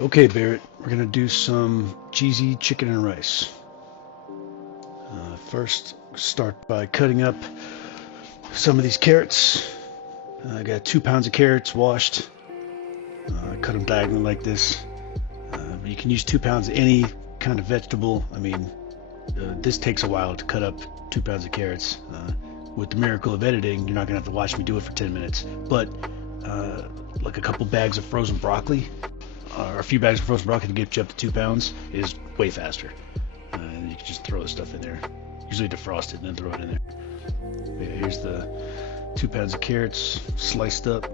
Okay, Barrett, we're gonna do some cheesy chicken and rice. First, start by cutting up some of these carrots. I got 2 pounds of carrots washed. Cut them diagonally like this. You can use 2 pounds of any kind of vegetable. I mean, this takes a while to cut up 2 pounds of carrots. With the miracle of editing, you're not gonna have to watch me do it for 10 minutes. But like a couple bags of frozen broccoli, or a few bags of frozen broccoli to get you up to 2 pounds is way faster. And you can just throw the stuff in there. Usually defrost it and then throw it in there. But yeah, here's the 2 pounds of carrots sliced up.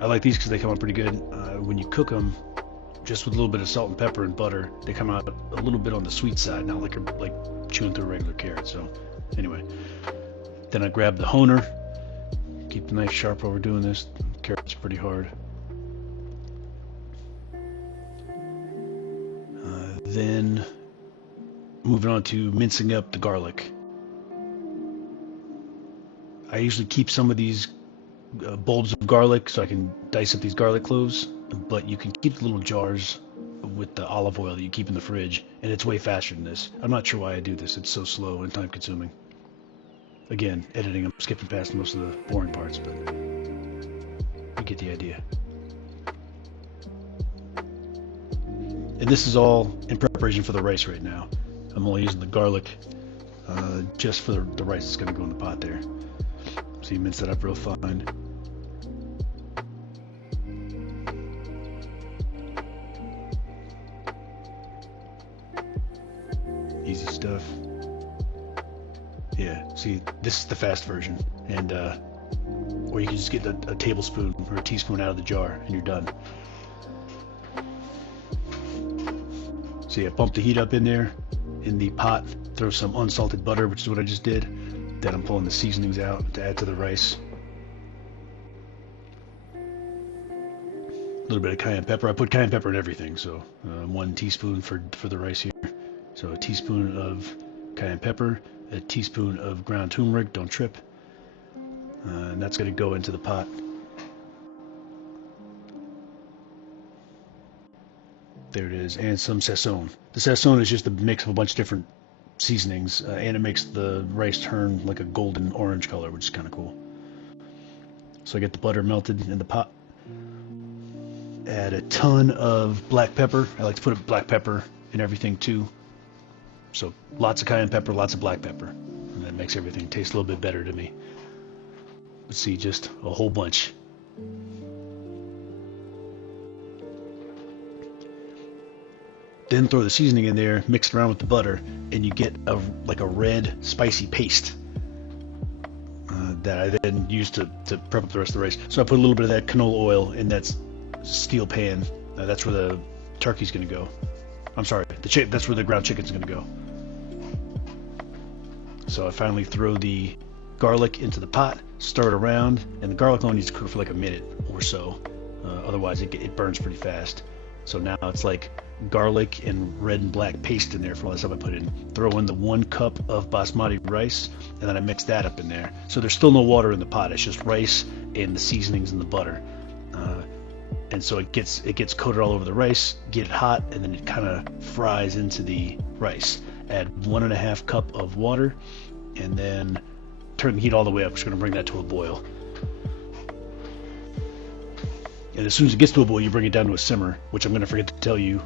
I like these because they come out pretty good. When you cook them, just with a little bit of salt and pepper and butter, they come out a little bit on the sweet side, not like chewing through a regular carrot. So anyway, then I grab the honer. Keep the knife sharp while we're doing this. Carrots are pretty hard. Then moving on to mincing up the garlic. I usually keep some of these bulbs of garlic so I can dice up these garlic cloves, but you can keep the little jars with the olive oil that you keep in the fridge, and it's way faster than this. I'm not sure why I do this. It's so slow and time consuming. Again, editing, I'm skipping past most of the boring parts, but you get the idea. And this is all in preparation for the rice right now. I'm only using the garlic just for the rice that's going to go in the pot there. So you mince that up real fine. Easy stuff. Yeah, see, this is the fast version. And or you can just get a tablespoon or a teaspoon out of the jar and you're done. So yeah, bump the heat up in there in the pot, throw some unsalted butter, which is what I just did. Then I'm pulling the seasonings out to add to the rice. A little bit of cayenne pepper. I put cayenne pepper in everything, so 1 teaspoon for the rice here. So a teaspoon of cayenne pepper, a teaspoon of ground turmeric, don't trip. And that's going to go into the pot. There it is, and some Sazon. The Sazon is just a mix of a bunch of different seasonings, and it makes the rice turn like a golden orange color, which is kind of cool. So I get the butter melted in the pot. Add a ton of black pepper. I like to put black pepper in everything too. So lots of cayenne pepper, lots of black pepper. And that makes everything taste a little bit better to me. Let's see, just a whole bunch. Then throw the seasoning in there, mix it around with the butter, and you get like a red spicy paste that I then use to prep up the rest of the rice. So I put a little bit of that canola oil in that steel pan. That's where the turkey's going to go. I'm sorry, that's where the ground chicken's going to go. So I finally throw the garlic into the pot, stir it around, and the garlic only needs to cook for like a minute or so. Otherwise it burns pretty fast. So now it's like garlic and red and black paste in there for all the stuff I put in. Throw in the 1 cup of basmati rice, and then I mix that up in there. So there's still no water in the pot. It's just rice and the seasonings and the butter. And so it gets coated all over the rice, get it hot, and then it kind of fries into the rice. Add 1.5 cup of water, and then turn the heat all the way up. We're just going to bring that to a boil. And as soon as it gets to a boil, you bring it down to a simmer, which I'm going to forget to tell you,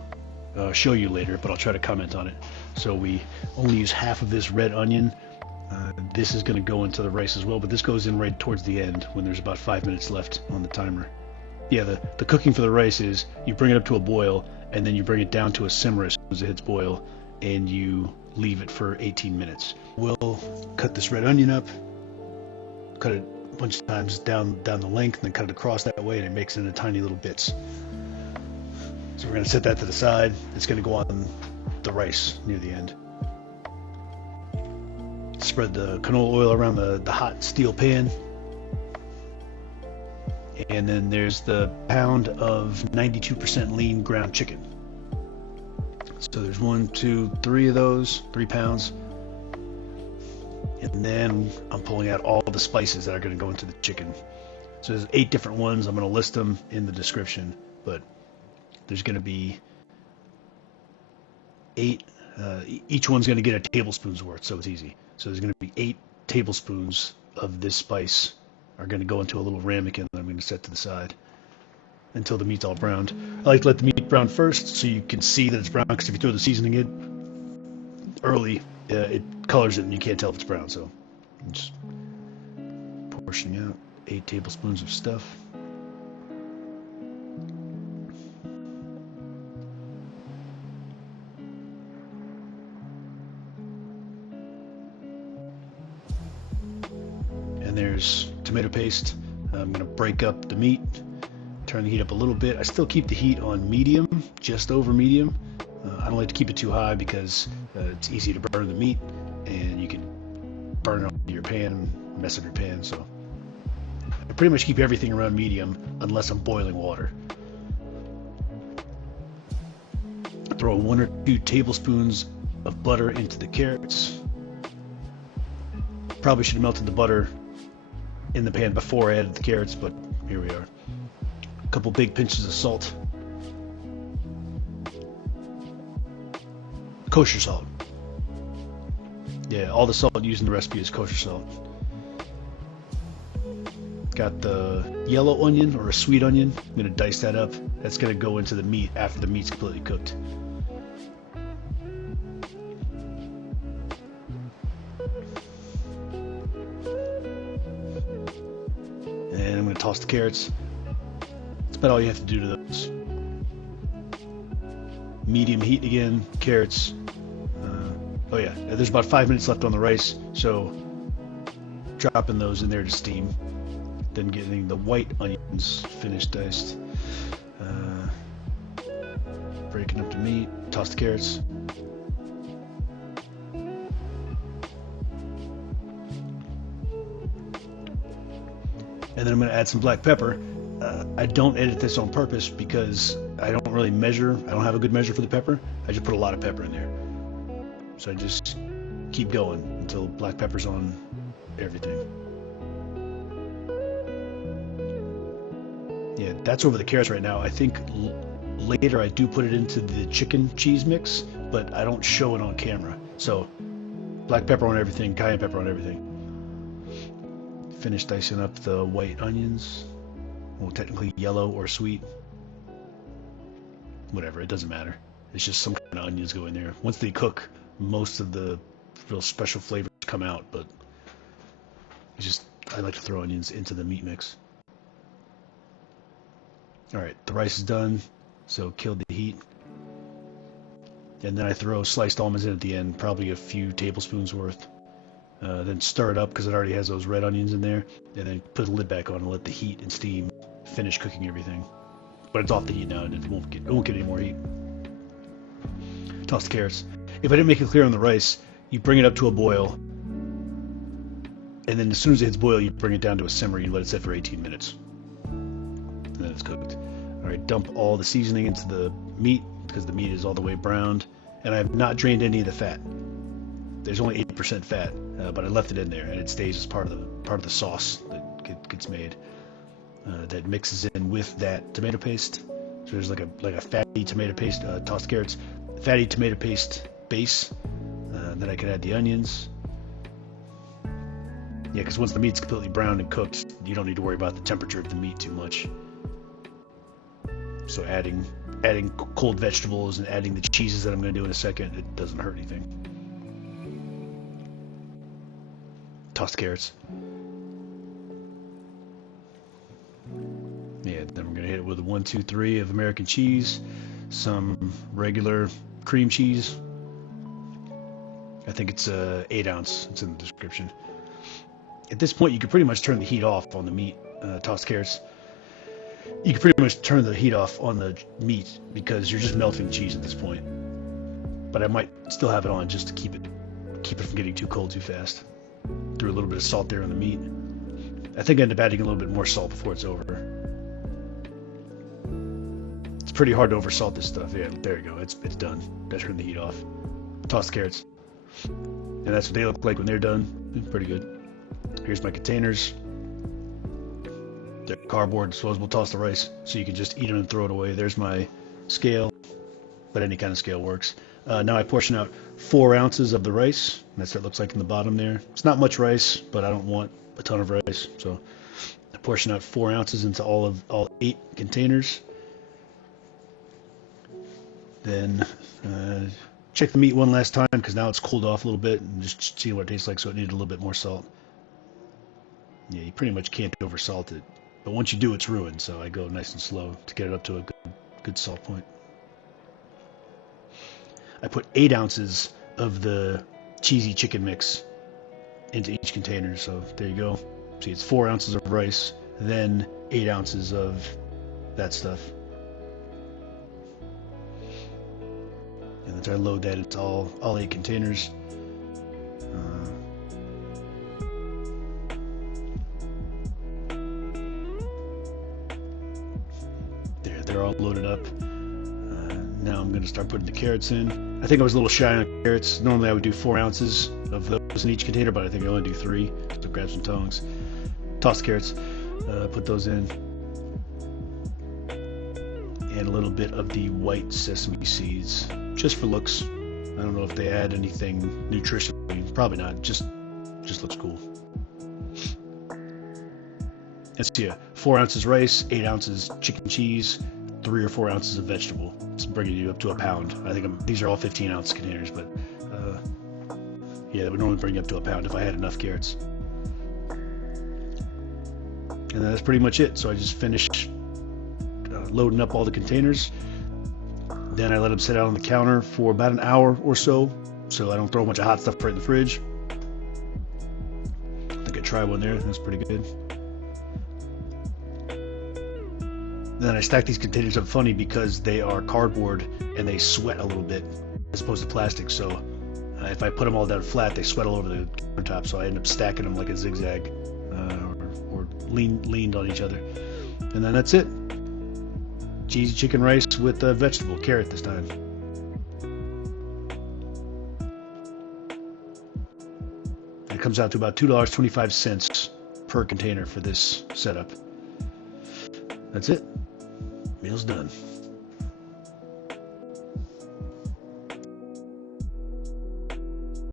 show you later, but I'll try to comment on it. So we only use half of this red onion. This is going to go into the rice as well, but this goes in right towards the end when there's about 5 minutes left on the timer. Yeah, the cooking for the rice is you bring it up to a boil, and then you bring it down to a simmer as soon as it hits boil, and you leave it for 18 minutes. We'll cut this red onion up, cut it a bunch of times down the length, and then cut it across that way, and it makes it into tiny little bits. So we're going to set that to the side. It's going to go on the rice near the end. Spread the canola oil around the hot steel pan. And then there's the pound of 92% lean ground chicken. So there's 1, 2, 3 of those, 3 pounds. And then I'm pulling out all the spices that are going to go into the chicken. So there's 8 different ones. I'm going to list them in the description, but there's going to be 8, each one's going to get a tablespoon's worth, so it's easy. So there's going to be 8 tablespoons of this spice are going to go into a little ramekin that I'm going to set to the side until the meat's all browned. I like to let the meat brown first so you can see that it's brown, because if you throw the seasoning in early, it colors it and you can't tell if it's brown. So I'm just portioning out 8 tablespoons of stuff. And there's tomato paste. I'm going to break up the meat, turn the heat up a little bit. I still keep the heat on medium, just over medium. I don't like to keep it too high because it's easy to burn the meat, and you can burn it onto your pan, mess up your pan. So I pretty much keep everything around medium unless I'm boiling water. Throw 1 or 2 tablespoons of butter into the carrots. Probably should have melted the butter in the pan before I added the carrots, but here we are. A couple big pinches of salt. Kosher salt. Yeah, all the salt used in the recipe is kosher salt. Got the yellow onion, or a sweet onion. I'm going to dice that up. That's going to go into the meat after the meat's completely cooked. And I'm going to toss the carrots. That's about all you have to do to those. Medium heat again, carrots. Oh yeah, there's about 5 minutes left on the rice, so dropping those in there to steam. Then getting the white onions finished diced. Breaking up the meat, toss the carrots. And then I'm going to add some black pepper. I don't edit this on purpose because I don't really measure. I don't have a good measure for the pepper. I just put a lot of pepper in there. So I just keep going until black pepper's on everything. Yeah, that's over the carrots right now. I think later I do put it into the chicken cheese mix, but I don't show it on camera. So black pepper on everything, cayenne pepper on everything. Finish dicing up the white onions. Well, technically yellow or sweet. Whatever, it doesn't matter. It's just some kind of onions go in there. Once they cook, most of the real special flavors come out, but it's just, I like to throw onions into the meat mix. Alright, the rice is done, so kill the heat. And then I throw sliced almonds in at the end, probably a few tablespoons worth. Then stir it up because it already has those red onions in there, and then put the lid back on and let the heat and steam finish cooking everything. But it's off the heat now, and it won't get any more heat. Toss the carrots. If I didn't make it clear on the rice, you bring it up to a boil, and then as soon as it hits boil, you bring it down to a simmer. You let it sit for 18 minutes, and then it's cooked. All right, dump all the seasoning into the meat because the meat is all the way browned, and I have not drained any of the fat. There's only 8% fat, but I left it in there, and it stays as part of the sauce that gets made. That mixes in with that tomato paste. So there's like a fatty tomato paste. Tossed carrots, fatty tomato paste base. Then I can add the onions. Yeah, because once the meat's completely browned and cooked, you don't need to worry about the temperature of the meat too much. So adding cold vegetables and adding the cheeses that I'm going to do in a second, it doesn't hurt anything. Tossed carrots. Yeah, then we're going to hit it with a 1, 2, 3 of American cheese, some regular cream cheese. I think it's 8 ounce. It's in the description. At this point, you can pretty much turn the heat off on the meat. Tossed carrots. You can pretty much turn the heat off on the meat because you're just melting the cheese at this point. But I might still have it on just to keep it from getting too cold too fast. Threw a little bit of salt there on the meat. I think I end up adding a little bit more salt before it's over. It's pretty hard to oversalt this stuff. Yeah, there you go. It's done. I turned the heat off. Toss the carrots. And that's what they look like when they're done. Pretty good. Here's my containers. They're cardboard, disposable. Toss the rice so you can just eat them and throw it away. There's my scale, but any kind of scale works. Now I portion out 4 ounces of the rice. That's what it looks like in the bottom there. It's not much rice, but I don't want a ton of rice, so I portion out 4 ounces into all 8 containers. Then check the meat one last time because now it's cooled off a little bit and just see what it tastes like. So it needed a little bit more salt. Yeah, you pretty much can't over salt it, but once you do, it's ruined. So I go nice and slow to get it up to a good salt point. I put 8 ounces of the cheesy chicken mix into each container. So there you go. See, it's 4 ounces of rice, then 8 ounces of that stuff. And then I load that into all 8 containers. They're all loaded up. Now I'm going to start putting the carrots in. I think I was a little shy on carrots. Normally I would do 4 ounces of those in each container, but I think I only do 3. So grab some tongs, toss the carrots, put those in, and a little bit of the white sesame seeds, just for looks. I don't know if they add anything nutritionally. Probably not. Just looks cool. Let's see, 4 ounces rice, 8 ounces chicken cheese, 3 or 4 ounces of vegetable. It's bringing you up to a pound. I think these are all 15-ounce containers, but yeah, that would normally bring you up to a pound if I had enough carrots. And that's pretty much it. So I just finished loading up all the containers. Then I let them sit out on the counter for about an hour or so I don't throw a bunch of hot stuff right in the fridge. I think I tried one there. That's pretty good. Then I stack these containers up funny because they are cardboard and they sweat a little bit as opposed to plastic. So if I put them all down flat, they sweat all over the countertop. So I end up stacking them like a zigzag or leaned on each other. And then that's it. Cheesy chicken rice with vegetable, carrot this time. And it comes out to about $2.25 per container for this setup. That's it. Meal's done.